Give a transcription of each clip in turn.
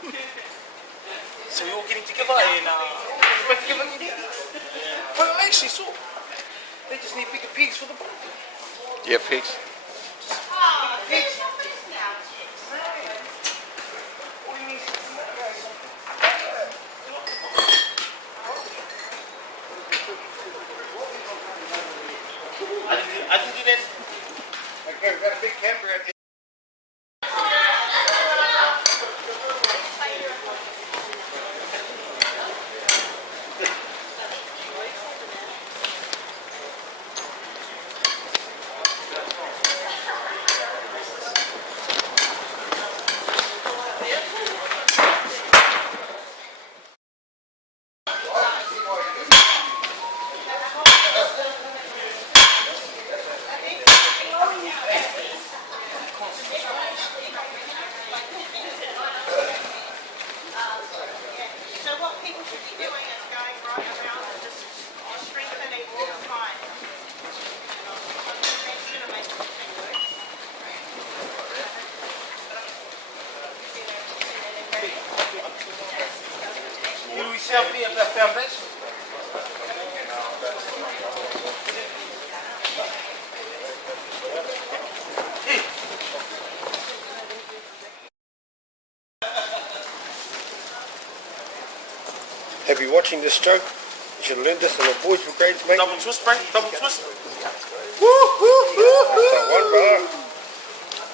So we all getting together and but I actually saw they just need bigger pigs for the boat. Yeah, pigs. Pigs. I didn't do that. Okay, we've got a big camper out there. Will we sell me at the foundation? Have you watching this stroke? You should have learned this on the boys' brigades, mate. Double twist, mate. Double twist. Woo, woo, woo, woo. That's that one, bro.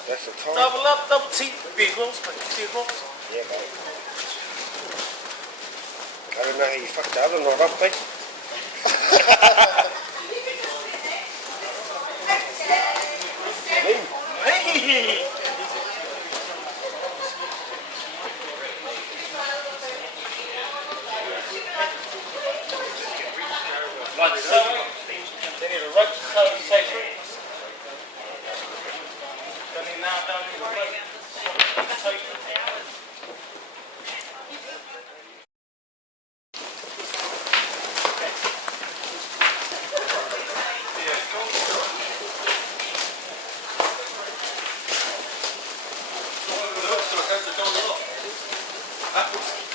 That's the time. Double up, double T. Big rolls, mate. Big rolls. Yeah, mate. I don't know how you fucked the other knot up, mate. Hey! Like so, they need a rope to sew the safe through. Don't need now, don't need a rope. So you Huh?